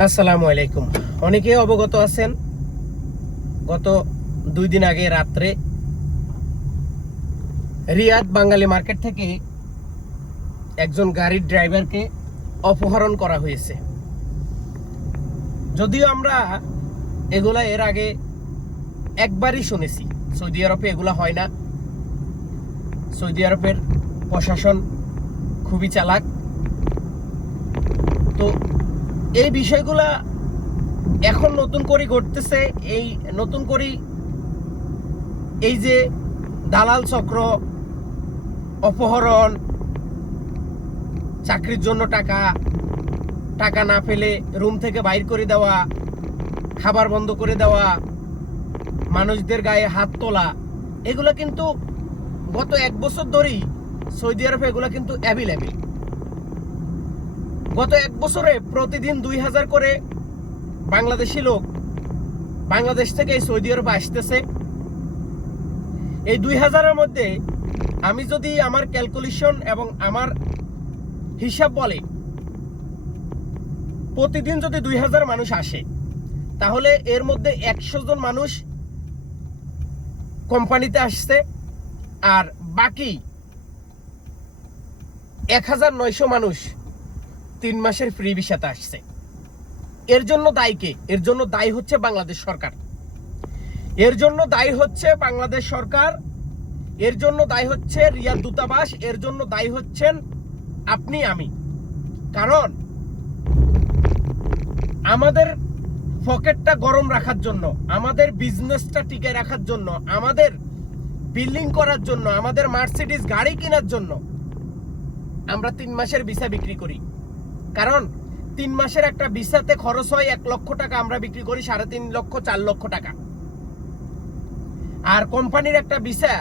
আসসালামু আলাইকুম। অনেকে অবগত আছেন, গত দুই দিন আগে রাত্রে রিয়াদ বাঙালি মার্কেট থেকে একজন গাড়ির ড্রাইভারকে অপহরণ করা হয়েছে। যদিও আমরা এগুলা এর আগে একবারই শুনেছি, সৌদি আরবে এগুলা হয় না। সৌদি আরবের প্রশাসন খুবই চালাক। তো এই বিষয়গুলা এখন নতুন করে ঘটতেছে। এই নতুন করে এই যে দালাল চক্র, অপহরণ, চাকরির জন্য টাকা টাকা না পেলে রুম থেকে বাইর করে দেওয়া, খাবার বন্ধ করে দেওয়া, মানুষদের গায়ে হাত তোলা, এগুলো কিন্তু গত এক বছর ধরেই সৌদি আরবে এগুলো কিন্তু অ্যাভেলেবেল গত এক বছরে প্রতিদিন দুই হাজার করে বাংলাদেশি লোক বাংলাদেশ থেকে সৌদি আরবে আসতেছে। এই দুই হাজারের মধ্যে আমি যদি আমার ক্যালকুলেশন এবং আমার হিসাব বলে, প্রতিদিন যদি দুই হাজার মানুষ আসে, তাহলে এর মধ্যে একশো জন মানুষ কোম্পানিতে আসছে আর বাকি এক হাজার নয়শো মানুষ তিন মাসের ফ্রি ভিসাতে আসছে। এর জন্য দায়ী কে? এর জন্য দায়ী হচ্ছে বাংলাদেশ সরকার। এর জন্য দায়ী হচ্ছে বাংলাদেশ সরকার। এর জন্য দায়ী হচ্ছে রিয়াদ দূতাবাস। এর জন্য দায়ী হচ্ছেন আপনি, আমি। কারণ আমাদের পকেটটা গরম রাখার জন্য, আমাদের বিজনেসটা টিকে রাখার জন্য, আমাদের বিল্ডিং করার জন্য, আমাদের মার্সিডিজ গাড়ি কেনার জন্য আমরা তিন মাসের ভিসা বিক্রি করি। কারণ তিন মাসের একটা ভিসাতে খরচ হয় এক লক্ষ টাকা, আমরা বিক্রি করি সাড়ে তিন লক্ষ, চার লক্ষ টাকা। আর কোম্পানির একটা ভিসা,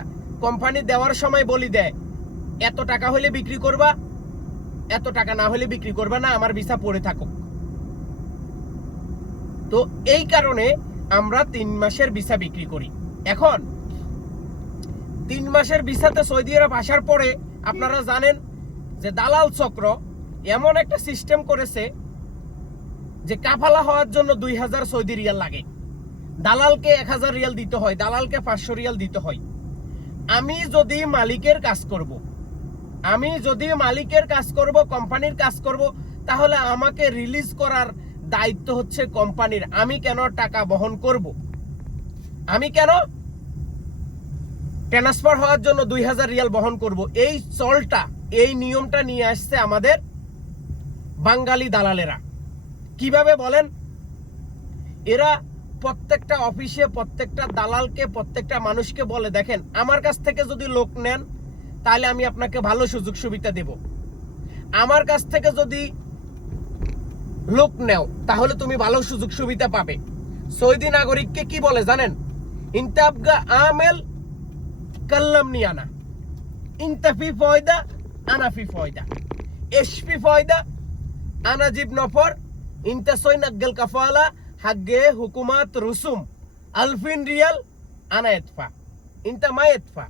কোম্পানি দেওয়ার সময় বলি দেয় এত টাকা হলে বিক্রি করবা, এত টাকা না হলে বিক্রি করবা না, আমার ভিসা পড়ে থাকুক। তো এই কারণে আমরা তিন মাসের ভিসা বিক্রি করি। এখন, তিন মাসের ভিসাতে সৌদি আরব আসার পরে আপনারা জানেন যে দালাল চক্র এমন একটা সিস্টেম করেছে যে কাফালা হওয়ার জন্য দুই হাজার সৌদি রিয়াল লাগে দালালকে এক হাজার রিয়াল দিতে হয়, দালালকে পাঁচশো রিয়াল দিতে হয় আমি যদি মালিকের কাজ করব। আমি যদি মালিকের কাজ করব, কোম্পানির কাজ করব, তাহলে আমাকে রিলিজ করার দায়িত্ব হচ্ছে কোম্পানির আমি কেন টাকা বহন করব। আমি কেন ট্রান্সফার হওয়ার জন্য দুই হাজার রিয়াল বহন করব এই চলটা, এই নিয়মটা নিয়ে আসছে আমাদের বাঙালি দালালেরা। কীভাবে বলেন? এরা প্রত্যেকটা অফিসে প্রত্যেকটা দালালকে, প্রত্যেকটা মানুষকে বলে, দেখেন, আমার কাছ থেকে যদি লোক নেন, তাহলে আমি আপনাকে ভালো সুযোগ সুবিধা দেব। আমার কাছ থেকে যদি লোক নেও, তাহলে তুমি ভালো সুযোগ সুবিধা পাবে। সৌদি নাগরিককে কি বলে জানেন? ইন্তাবগা আমেল কাল্লাম নিয়ানা। ইন্তাফি ফয়দা, আনাফি ফয়দা। এসপি ফয়দা আনাজিব নফর, ইন্তা সই নাগ্গেল কাফালা, হাগ্গে হুকুমাত রুসুম, আলফিন রিয়াল, আনা এতফা, ইন্তা মা এতফা।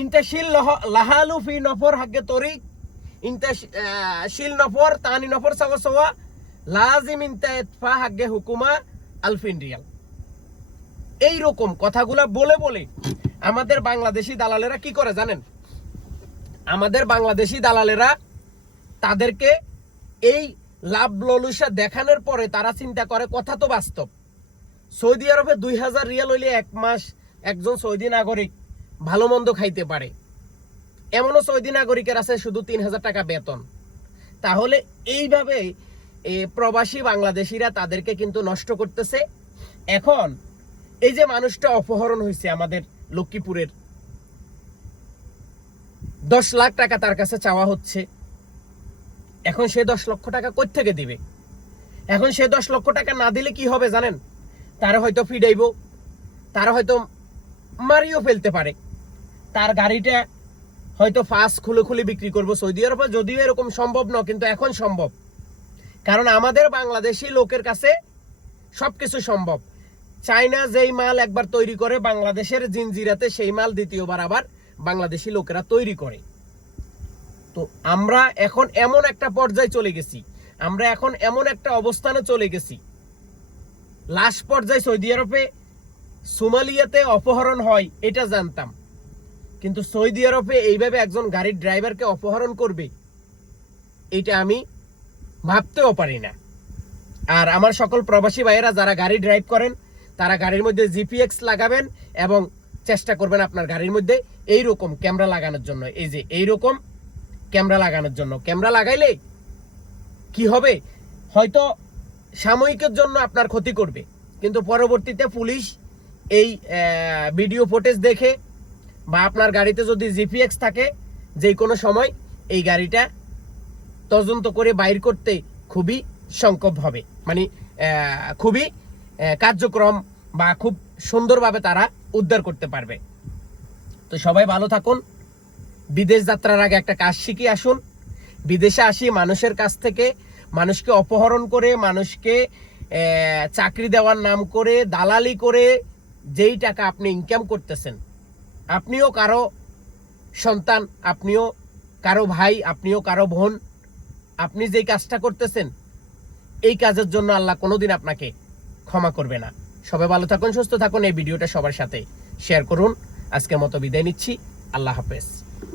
ইন্তা শিল লাহালু ফি নফর, হাগ্গে তরিক ইন্তা শিল নফর, তানি নফর সাওয়া, লাজিম ইন্তা এতফা, হাগ্গে হুকুমা, আলফিন রিয়াল। এই রকম কথাগুলা বলে বলে আমাদের বাংলাদেশি দালালেরা কি করে জানেন? আমাদের বাংলাদেশি দালালেরা তাদেরকে এই লাভ ললুসা দেখানোর পরে তারা চিন্তা করে, কথা তো বাস্তব। সৌদি আরবে দুই হাজার রিয়াল হইলে এক মাস একজন সৌদি নাগরিক ভালো মন্দ খাইতে পারে। এমনও সৌদি নাগরিকের আছে শুধু তিন হাজার টাকা বেতন। তাহলে এইভাবে প্রবাসী বাংলাদেশিরা তাদেরকে কিন্তু নষ্ট করতেছে। এখন এই যে মানুষটা অপহরণ হয়েছে আমাদের লক্ষ্মীপুরের, দশ লাখ টাকা তার কাছে চাওয়া হচ্ছে। এখন সে দশ লক্ষ টাকা কই থেকে দিবে? এখন সে দশ লক্ষ টাকা না দিলে কি হবে জানেন? তারা হয়তো ফিডাইব তারা হয়তো মারিও ফেলতে পারে। তার গাড়িটা হয়তো ফার্স্ট খুলে খুলে বিক্রি করব সৌদি আরবে, যদিও এরকম সম্ভব না কিন্তু এখন সম্ভব। কারণ আমাদের বাংলাদেশি লোকের কাছে সব কিছু সম্ভব। চায়না যেই মাল একবার তৈরি করে, বাংলাদেশের জিনজিরাতে সেই মাল দ্বিতীয়বার আবার বাংলাদেশি লোকেরা তৈরি করে। তো আমরা এখন এমন একটা পর্যায়ে চলে গেছি। আমরা এখন এমন একটা অবস্থানে চলে গেছি। লাস্ট পর্যায়ে সৌদি আরবে, সোমালিয়াতে অপহরণ হয়, এটা জানতাম। কিন্তু সৌদি আরবে এইভাবে একজন গাড়ির ড্রাইভারকে অপহরণ করবে, এটা আমি ভাবতেও পারি না। আর আমার সকল প্রবাসী ভাইয়েরা যারা গাড়ি ড্রাইভ করেন, তারা গাড়ির মধ্যে জিপিএক্স লাগাবেন এবং চেষ্টা করবেন আপনার গাড়ির মধ্যে এই রকম ক্যামেরা লাগানোর জন্য। এই যে এই রকম ক্যামেরা লাগানোর জন্য। ক্যামেরা লাগাইলে কি হবে? হয়তো সাময়িকের জন্য আপনার ক্ষতি করবে। কিন্তু পরবর্তীতে পুলিশ এই ভিডিও ফুটেজ দেখে বা আপনার গাড়িতে যদি জিপিএক্স থাকে যে কোনো সময়, এই গাড়িটা তদন্ত করে বাইর করতে খুবই সংকব হবে। মানে খুবই কার্যক্রম বা খুব সুন্দরভাবে তারা উদ্ধার করতে পারবে। তো সবাই ভালো থাকুন। বিদেশ যাত্রার আগে একটা কাজ শিখে, আসুন। বিদেশে আসি, মানুষের কাছ থেকে, মানুষকে অপহরণ করে, মানুষকে চাকরি দেওয়ার নাম করে, দালালি করে যেই টাকা আপনি ইনকাম করতেছেন। আপনিও কারও সন্তান, আপনিও কারও ভাই, আপনিও কারও বোন, আপনি যেই কাজটা করতেছেন, এই কাজের জন্য আল্লাহ কোনোদিন আপনাকে ক্ষমা করবে না। সবাই ভালো থাকুন, সুস্থ থাকুন, এই ভিডিওটা সবার সাথে শেয়ার করুন। আজকের মতো বিদায় নিচ্ছি। আল্লাহ হাফেজ।